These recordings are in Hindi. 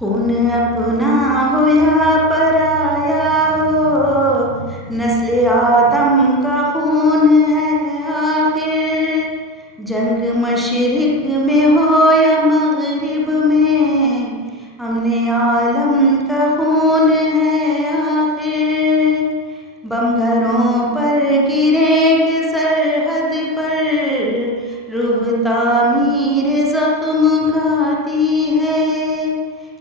खून अपना हो या पराया हो, नस्ल आदम का खून है आखिर। जंग मशरिक में हो या मगरिब में, हमने आलम का खून है आखिर। बम घरों पर गिरे कि सरहद पर, रूह तामीर जख्म खाती है।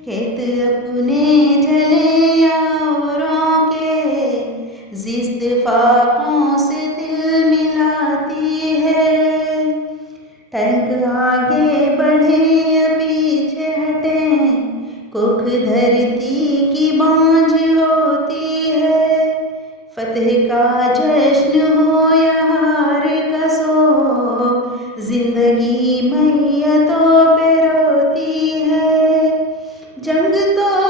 खेत अपने जले या औरों के, जिस्त फाकों से दिल मिलाती है। टैंक आगे बढ़े या पीछे हटे, कुख धरती की बांझ होती है। फतह का जश्न हो या हार का सो, जिंदगी मैयतों पे रोती है। जंग तो